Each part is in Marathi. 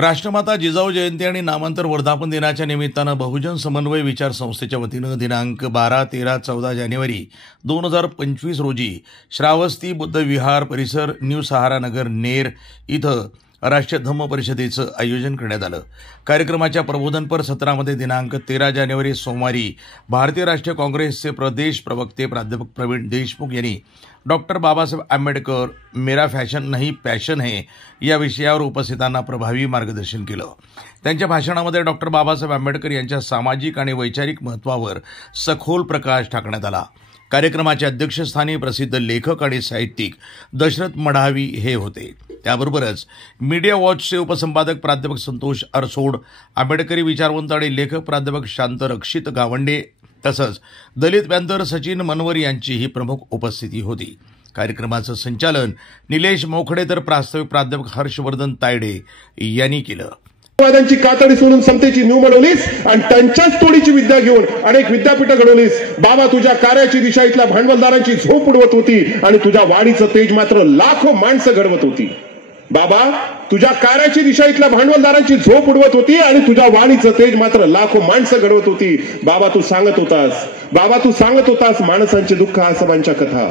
राष्ट्रमाता जिजाऊ जयंती आणि नामांतर वर्धापन दिनाच्या निमित्तानं बहुजन समन्वय विचार संस्थेच्या वतीनं दिनांक 12, 13, 14 जानेवारी 2025 रोजी श्रावस्ती बुद्ध विहार परिसर न्यू सहारा नगर नेर इथं राष्ट्रीय धम्म परिषदेचं आयोजन करण्यात आलं। कार्यक्रमाच्या प्रबोधनपर सत्रामध्ये दिनांक 13 जानेवारी सोमवारी भारतीय राष्ट्रीय काँग्रेसचे प्रदेश प्रवक्ते प्राध्यापक प्रवीण देशमुख यांनी डॉक्टर बाबासाहेब आंबेडकर मेरा फॅशन नहीं पॅशन है या विषयावर उपस्थितांना प्रभावी मार्गदर्शन केलं। त्यांच्या भाषणामध्ये डॉक्टर बाबासाहेब आंबेडकर यांच्या सामाजिक आणि वैचारिक महत्त्वावर सखोल प्रकाश टाकण्यात आला। कार्यक्रमाच्या अध्यक्षस्थानी प्रसिद्ध लेखक आणि साहित्यिक दशरथ मढावी हे होते। त्याबरोबरच मीडिया वॉचचे उपसंपादक प्राध्यापक संतोष अरसोड, आंबेडकरी विचारवंत आणि लेखक प्राध्यापक शांत रक्षित गावंडे तसंच दलित बँकर सचिन मनवर यांचीही प्रमुख उपस्थिती होती। कार्यक्रमाचं संचालन निलेश मोखडे तर प्रास्ताविक प्राध्यापक हर्षवर्धन तायडे यांनी केलं। वादांची कातडी सोडून समतेची न्यू बनवलीस आणि त्यांच्याच तोडीची विद्या घेऊन अनेक विद्यापीठं घडवलीस। बाबा तुझ्या कार्याची दिशा इथल्या भांडवलदारांची झोप उडवत होती आणि तुझ्या वाणीचं तेज मात्र लाखो माणसं घडवत होती। बाबा तुझ्या कार्याची दिशा इथल्या भांडवलदारांची झोप उडवत होती आणि तुझ्या वाणीचं तेज मात्र लाखो माणसं घडवत होती। बाबा तू सांगत होतास माणसांची दुःख आसवांच्या कथा।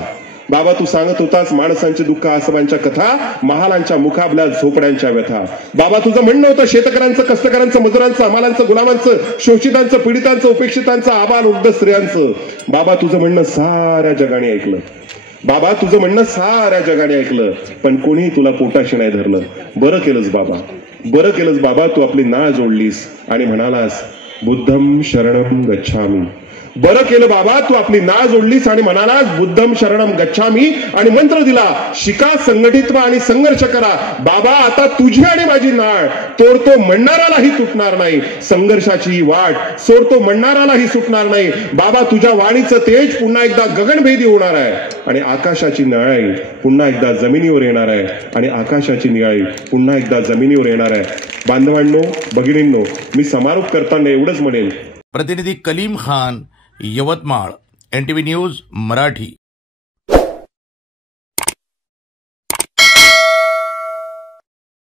बाबा तू सांगत होतास माणसांची दुःख आसवांच्या कथा, महालांच्या मुखाबल्यात झोपड्यांच्या व्यथा। बाबा तुझं म्हणणं होतं शेतकऱ्यांचं, कष्टकऱ्यांचं, मजुरांचं, हमालांचं, गुलामांचं, शोषितांचं, पीडितांचं, उपेक्षितांचं, आबाल वृद्ध स्त्रियांचं। बाबा तुझं म्हणणं साऱ्या जगाने ऐकलं। बाबा तुझं म्हणणं साऱ्या जगाने ऐकलं, पण कोणीही तुला पोटाशी नाही धरलं। बरं केलंस बाबा, बरं केलंस बाबा, तू आपली नाळ जोडलीस आणि म्हणालास बुद्धम शरणम गच्छामी। बरं केलं बाबा, तू आपली नाळ जोडलीस आणि म्हणालास बुद्धम शरणम गच्छामी आणि मंत्र दिला शिका, संघटित आणि संघर्ष करा। बाबा आता तुझी आणि माझी नाळ तोडतो म्हणणारालाही तुटणार नाही, संघर्षाची वाट सोडतो म्हणणारालाही सुटणार नाही। बाबा तुझ्या वाणीचं तेज पुन्हा एकदा गगनभेदी होणार आहे आणि आकाशाची निळाई पुन्हा एकदा जमिनीवर येणार आहे आणि आकाशाची निळाई पुन्हा एकदा जमिनीवर येणार आहे। बांधवांनो, भगिनींनो, मी समारोप करताना एवढंच म्हणेन। प्रतिनिधी कलीम खान, यवतमाळ, NTV न्यूज मराठी।